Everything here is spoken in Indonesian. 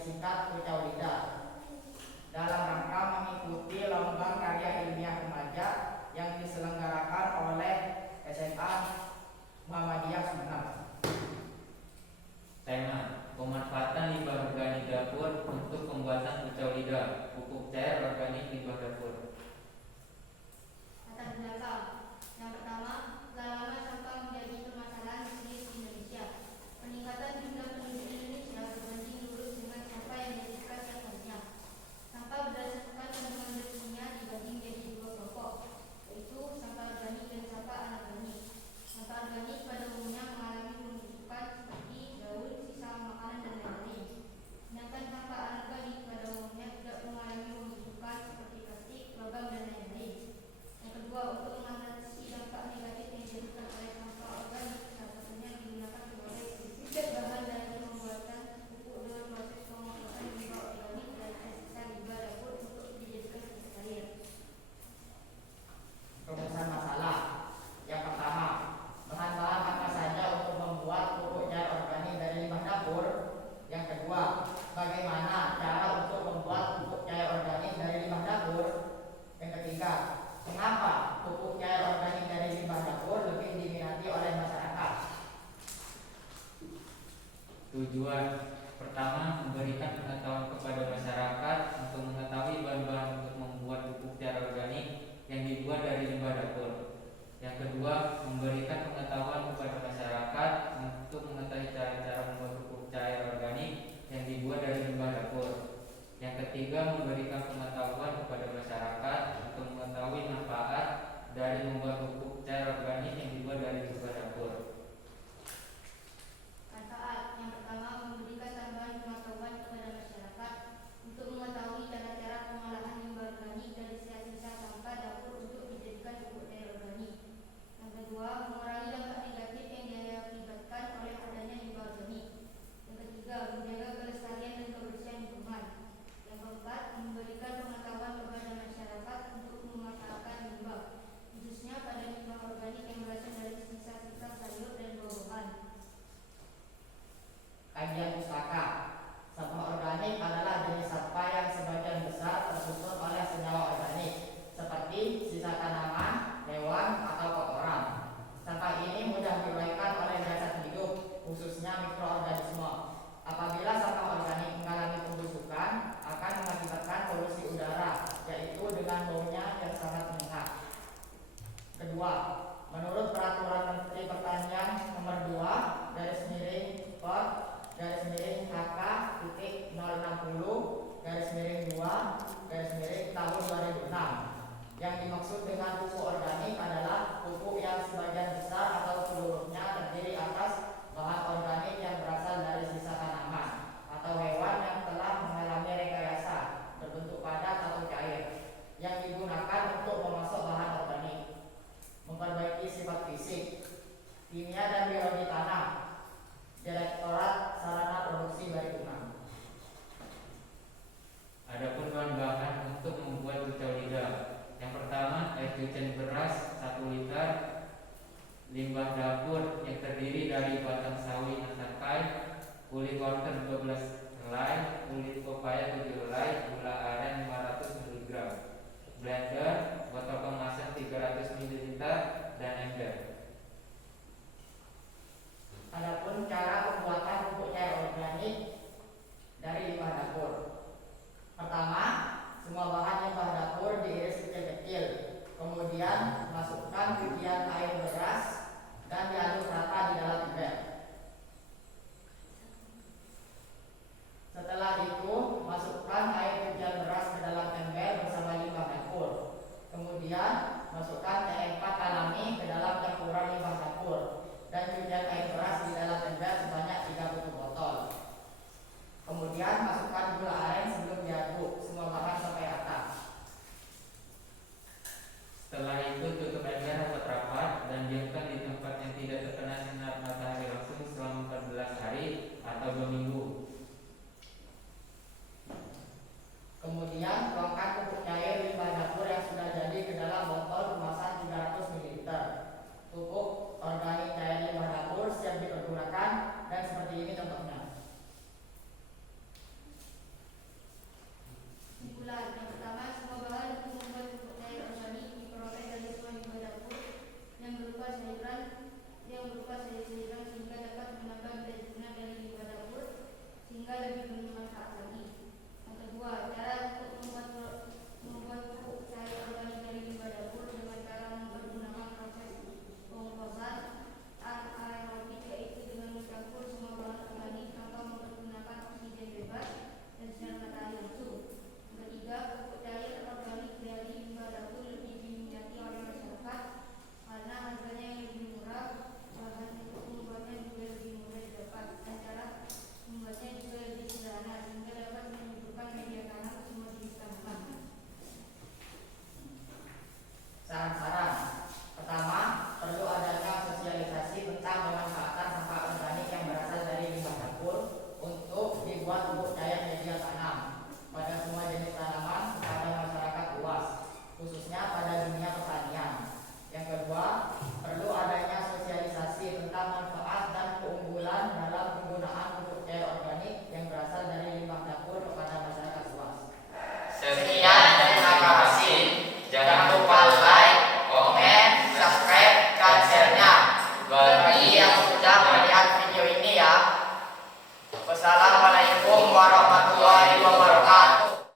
disingkat Kucau Lidah, dalam rangka mengikuti lomba karya ilmiah remaja yang diselenggarakan oleh SMA Muhammadiyah Sumeneb. Tema: pemanfaatan limbah organik dapur untuk pembuatan kucau lidah, pupuk cair organik limbah dapur. Latar belakang. Yang pertama, lama sampah menjadi permasalahan serius di Indonesia. Peningkatan jumlah penduduk Indonesia berbanding lurus dengan sampah yang dihasilkan setiap harinya. Sampah berdasarkan kandungan bersinya dibagi menjadi dua kelompok, yaitu sampah organik dan sampah anorganik. Sampah organik pada umumnya mengalami pembusukan seperti daun, sisa makanan dan lain-lain. Sedangkan sampah anorganik pada umumnya tidak mengalami pembusukan seperti plastik, logam dan lain-lain. Yang kedua, untuk mengatasi dampak negatif yang ditimbulkan oleh sampah organik, salah satunya digunakan sebagai bahan dari pembuatan pupuk dengan proses pemurnian limbah organik dan sisa limbah dapur untuk dijadikan pupuk cair. Rumusan masalah. Yang pertama, bahan-bahan apa saja untuk membuat pupuk cair organik dari limbah dapur? Yang kedua, bagaimana cara untuk membuat pupuk cair organik dari limbah dapur? Yang ketiga, mengapa pupuk cair organik dari limbah dapur lebih diminati oleh masyarakat? Tujuan pertama, memberikan pengetahuan kepada masyarakat untuk mengetahui bahan-bahan untuk membuat pupuk cair organik yang dibuat dari limbah dapur. Yang kedua, memberikan pengetahuan kepada masyarakat untuk mengetahui cara-cara membuat pupuk cair organik yang dibuat dari limbah dapur. Yang ketiga, memberikan pengetahuan kepada masyarakat untuk mengetahui manfaat dari membuat pupuk cair organik yang dibuat dari limbah dapur. Manfaat. Yang pertama, memberikan tambahan pengetahuan kepada masyarakat untuk mengetahui cara-cara pengolahan limbah organik dari sisa-sisa sampah dapur untuk dijadikan pupuk cair organik. Yang kedua, mengurangi dampak negatif yang diakibatkan oleh adanya limbah organik. Yang ketiga, menjaga kelestarian dan kebersihan lingkungan. Yang keempat, memberikan pengetahuan kepada masyarakat untuk memanfaatkan limbah, khususnya pada limbah organik yang berasal dari sisa-sisa sayur dan buah-buahan. Kajian pustaka. Sampah organik adalah jenis sampah yang sebagian besar tersusun oleh senyawa organik seperti sisa tanaman, hewan, atau kotoran. Sampah ini mudah diuraikan oleh jasad hidup, khususnya mikroorganisme. Apabila sampah organik mengalami pembusukan, akan mengakibatkan polusi udara, yaitu dengan baunya yang sangat menyengat. Kedua, menurut Peraturan Menteri Pertanian Nomor 2 /PK/060/2 yang dimaksud dengan pupuk organik adalah pupuk yang sebagian besar atau seluruhnya terdiri atas bahan organik yang berasal dari sisa tanaman atau hewan yang telah mengalami rekayasa berbentuk padat atau cair yang digunakan untuk memasuk bahan organik, memperbaiki sifat fisik, kimia dan biologi tanah. Direktorat Sarana Produksi Baritunang. Adapun bahan-bahan untuk membuat kucau lidah. Yang pertama, air cucian beras 1 liter, limbah dapur yang terdiri dari batang sawi 6 tangkai, kulit wortel 12 helai, kulit pepaya 7 helai, gula aren 500 mg, blender, botol kemasan 300 ml, dan ember. Adapun cara pembuatan pupuk cair organik dari limbah dapur. Pertama, semua bahan limbah dapur diiris kecil-kecil, kemudian masukkan cucian air beras dan diaduk rata di dalam ember. Setelah itu, masukkan air cucian beras ke dalam ember bersama limbah dapur. Kemudian, masukkan T4 alami ke dalam campuran limbah dapur dan cucian air beras di dalam ember sebanyak 30 botol. Kemudian masukkan gula